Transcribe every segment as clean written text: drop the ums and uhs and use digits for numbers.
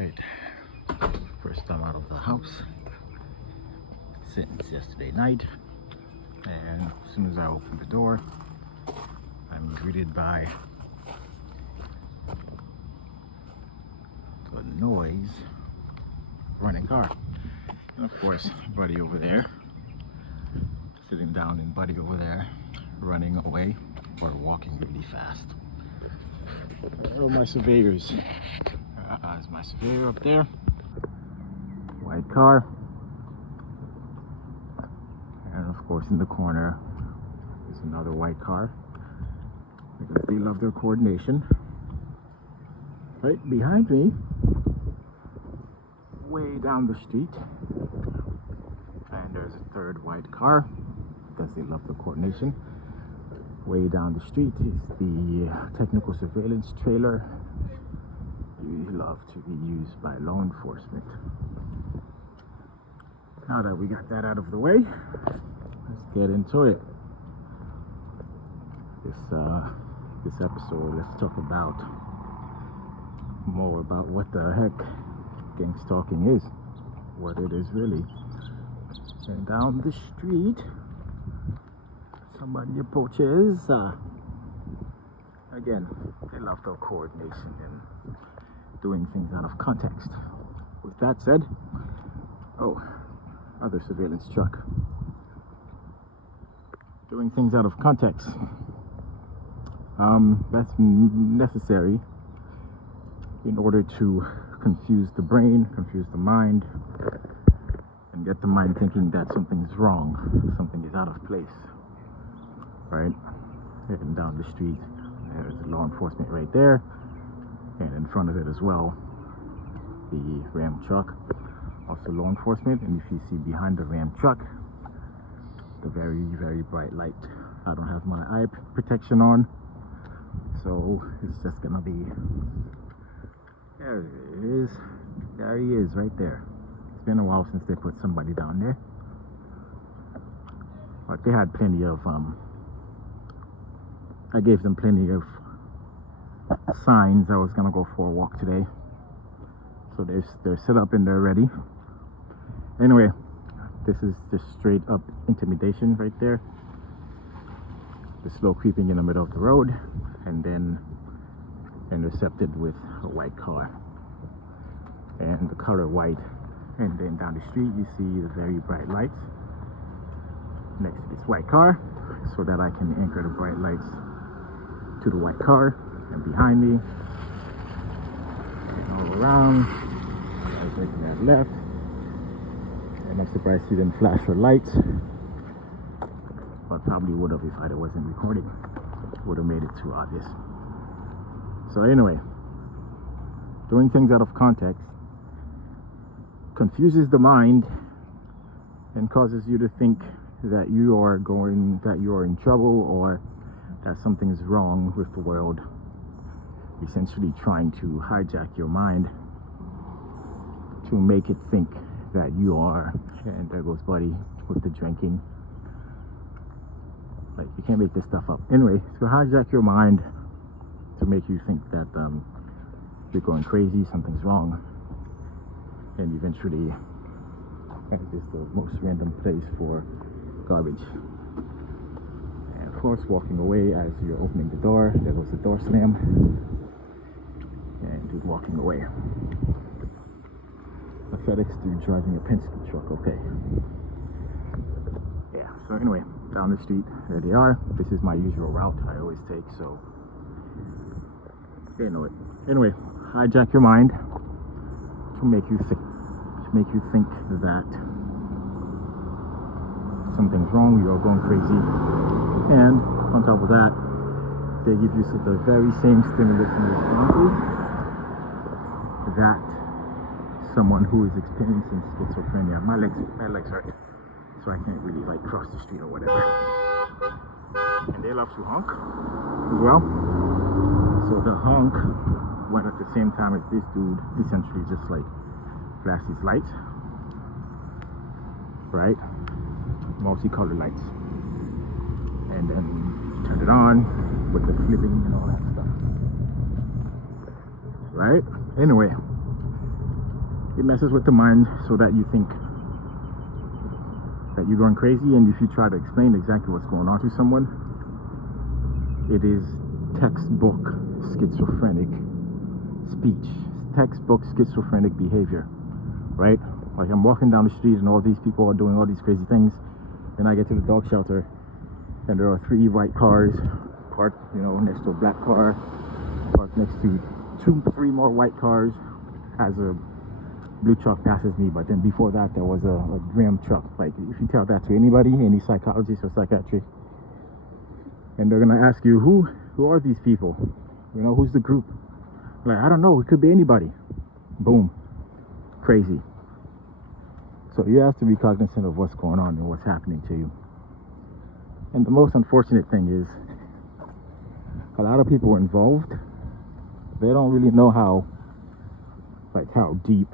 Alright, first time out of the house since yesterday night, and as soon as I open the door, I'm greeted by the noise running car. And of course, Buddy over there, sitting down, and Buddy over there running away or walking really fast. Where are my surveyors? Is my surveyor up there? White car. And of course in the corner is another white car, because they love their coordination. Right behind me, way down the street, and there's a third white car, because they love the coordination. Way down the street is the technical surveillance trailer. You love to be used by law enforcement. Now that we got that out of the way, let's get into it. This episode, let's talk about more about what the heck gang stalking is, what it is really. And down the street, somebody approaches. Again, they love their coordination and doing things out of context. With that said, oh, other surveillance truck. Doing things out of context. That's necessary in order to confuse the brain, confuse the mind, and get the mind thinking that something's wrong, something is out of place. Right? Heading down the street, there's the law enforcement right there, and in front of it as well, the Ram truck, also law enforcement. And if you see behind the Ram truck, the very, very bright light. I don't have my eye protection on, so it's just gonna be, there it is, there he is right there. It's been a while since they put somebody down there, but they had plenty of I gave them plenty of signs I was gonna go for a walk today, so they're set up and they're ready. Anyway, this is just straight up intimidation right there. The slow creeping in the middle of the road, and then intercepted with a white car, and the color white. And then down the street you see the very bright lights next to this white car, so that I can anchor the bright lights to the white car. And behind me, and all around, I was making that left, and I'm surprised she didn't flash her lights, but probably would have if I wasn't recording. Would have made it too obvious. So anyway, doing things out of context confuses the mind and causes you to think that you are in trouble, or that something's wrong with the world. Essentially trying to hijack your mind to make it think that you are, and there goes Buddy with the drinking. Like, you can't make this stuff up. Anyway, to hijack your mind to make you think that you're going crazy, something's wrong, and eventually it's just the most random place for garbage. And of course, walking away as you're opening the door, there goes the door slam, and dude walking away. A FedEx dude driving a Penske truck. Okay. Yeah, so anyway, down the street, there they are. This is my usual route I always take, so they know it. Anyway, hijack your mind to make you think that something's wrong, you are going crazy. And on top of that, they give you the very same stimulus and responses that someone who is experiencing schizophrenia. My legs hurt, so I can't really like cross the street or whatever. And they love to honk as well. So the honk went at the same time as this dude essentially just like flashed his lights, right? Multicolored lights, and then turned it on with the flipping and all that stuff, right? Anyway, It messes with the mind so that you think that you're going crazy, and if you try to explain exactly what's going on to someone, it is textbook schizophrenic speech, textbook schizophrenic behavior, right? Like I'm walking down the street and all these people are doing all these crazy things, and I get to the dog shelter and there are 3 white cars parked, you know, next to a black car, parked next to 3 more white cars as a blue truck passes me. But then before that there was a Ram truck. Like if you tell that to anybody, any psychologist or psychiatrist, and they're gonna ask you who are these people, you know, who's the group? Like, I don't know, it could be anybody. Boom, crazy. So you have to be cognizant of what's going on and what's happening to you. And the most unfortunate thing is a lot of people involved, they don't really know how deep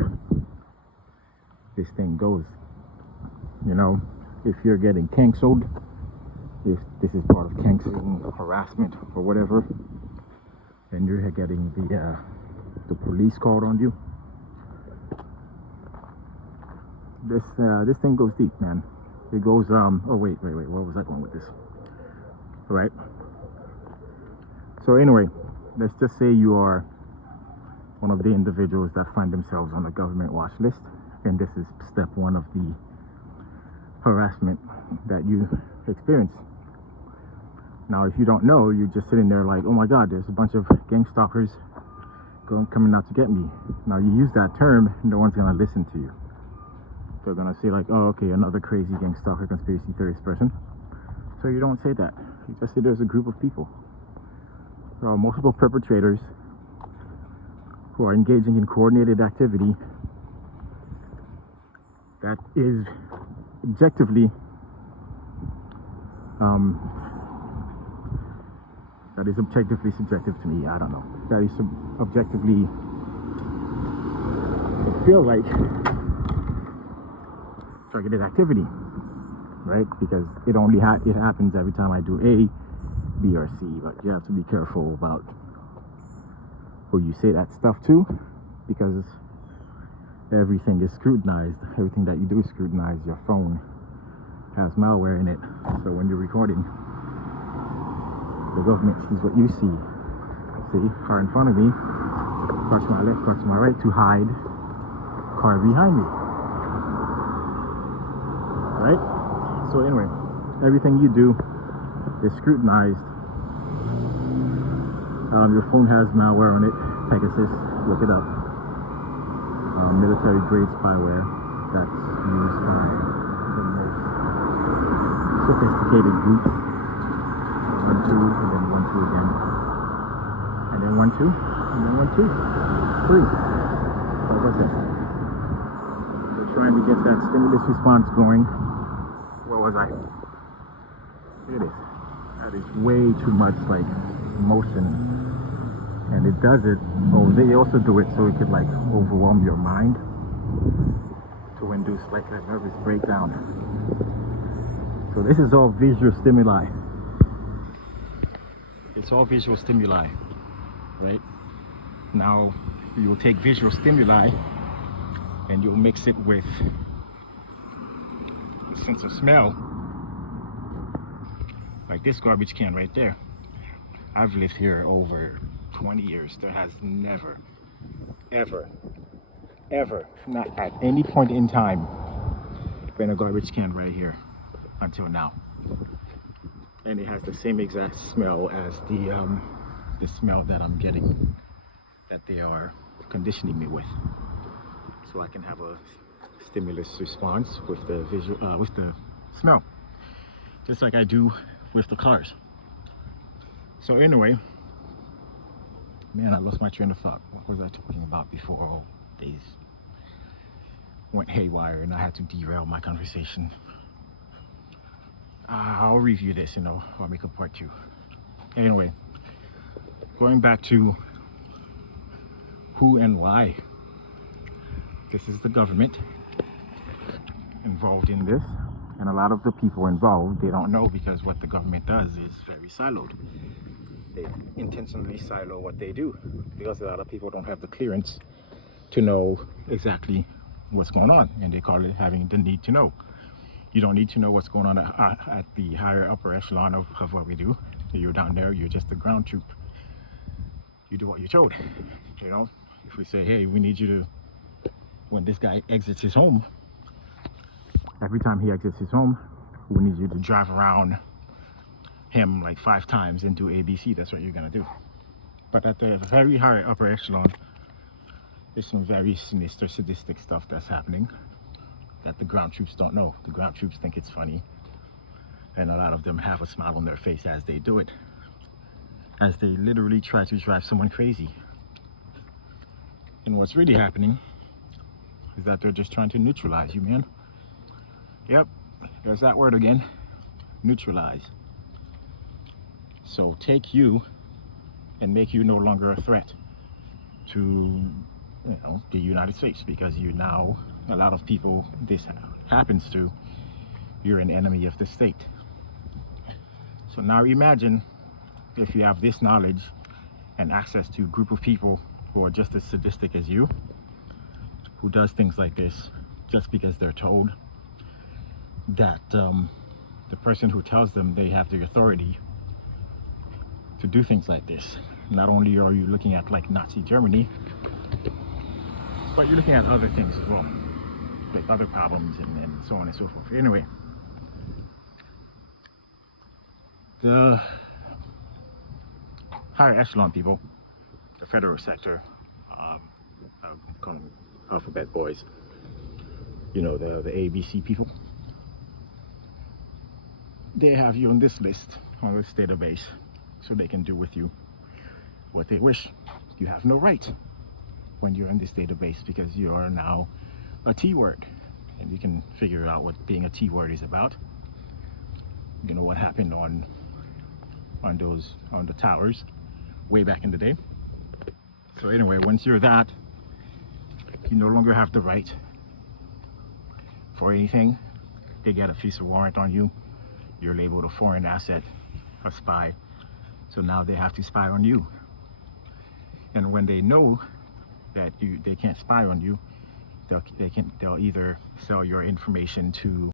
this thing goes. You know, if you're getting canceled, if this is part of canceling, harassment or whatever, and you're getting the police called on you, this thing goes deep, man. It goes oh wait, where was I going with this? All right, so anyway, let's just say you are one of the individuals that find themselves on the government watch list, and this is step 1 of the harassment that you experience. Now if you don't know, you're just sitting there like, oh my god, there's a bunch of gang stalkers coming out to get me. Now you use that term, no one's gonna listen to you. They're gonna say like, oh okay, another crazy gang stalker, conspiracy theorist person. So you don't say that. You just say there's a group of people. There are multiple perpetrators who are engaging in coordinated activity that is objectively subjective to me. I don't know. That is objectively, it feels like targeted activity, right? Because it happens every time I do A, B, or C. But you have to be careful about who you say that stuff to, because everything is scrutinized. Everything that you do is scrutinized. Your phone has malware in it, so when you're recording, the government sees what you see. See, car in front of me, car to my left, car to my right, to hide car behind me. Right? So anyway, everything you do is scrutinized. Your phone has malware on it, Pegasus, look it up. Military grade spyware that's used by the most sophisticated groups. 1, 2, and then 1, 2 again, and then 1, 2, and then 1, 2, 3. What was that? We're trying to get that stimulus response going. Where was I? Look at this. That is way too much like motion. And it does it, they also do it so it could like overwhelm your mind to induce like a nervous breakdown. So this is all visual stimuli. It's all visual stimuli, right? Now you will take visual stimuli and you'll mix it with a sense of smell, like this garbage can right there. I've lived here over 20 years. There has never, ever, not at any point in time, been a garbage can right here until now. And it has the same exact smell as the smell that I'm getting, that they are conditioning me with, so I can have a stimulus response with the visual, with the smell, just like I do with the cars. So anyway, man, I lost my train of thought. What was I talking about before all these went haywire and I had to derail my conversation? I'll review this, I'll make a part 2. Anyway, going back to who and why. This is the government involved in this, and a lot of the people involved, they don't know, because what the government does is very siloed. They intentionally silo what they do, because a lot of people don't have the clearance to know exactly what's going on, and they call it having the need to know. You don't need to know what's going on at the higher upper echelon of what we do. You're down there, you're just a ground troop. You do what you're told. You know, if we say, hey, we need you to, when this guy exits his home, every time he exits his home, we need you to drive around him like 5 times and do ABC. That's what you're gonna do. But at the very high upper echelon, there's some very sinister, sadistic stuff that's happening that the ground troops don't know. The ground troops think it's funny, and a lot of them have a smile on their face as they do it, as they literally try to drive someone crazy. And what's really happening is that they're just trying to neutralize you, man. Yep, there's that word again, neutralize. So take you and make you no longer a threat to, you know, the United States, because you now, a lot of people this happens to, you're an enemy of the state. So now imagine if you have this knowledge and access to a group of people who are just as sadistic as you, who does things like this just because they're told that the person who tells them they have the authority to do things like this. Not only are you looking at like Nazi Germany, but you're looking at other things as well, like other problems and so on and so forth. Anyway, the higher echelon people, the federal sector, call them alphabet boys, you know, the ABC people, they have you on this list, on this database, so they can do with you what they wish. You have no right when you're in this database, because you are now a T word, and you can figure out what being a T word is about. You know what happened on the towers way back in the day. So anyway, once you're that, you no longer have the right for anything. They get a FISA warrant on you. You're labeled a foreign asset, a spy. So now they have to spy on you. And when they know that they can't spy on you, they'll either sell your information to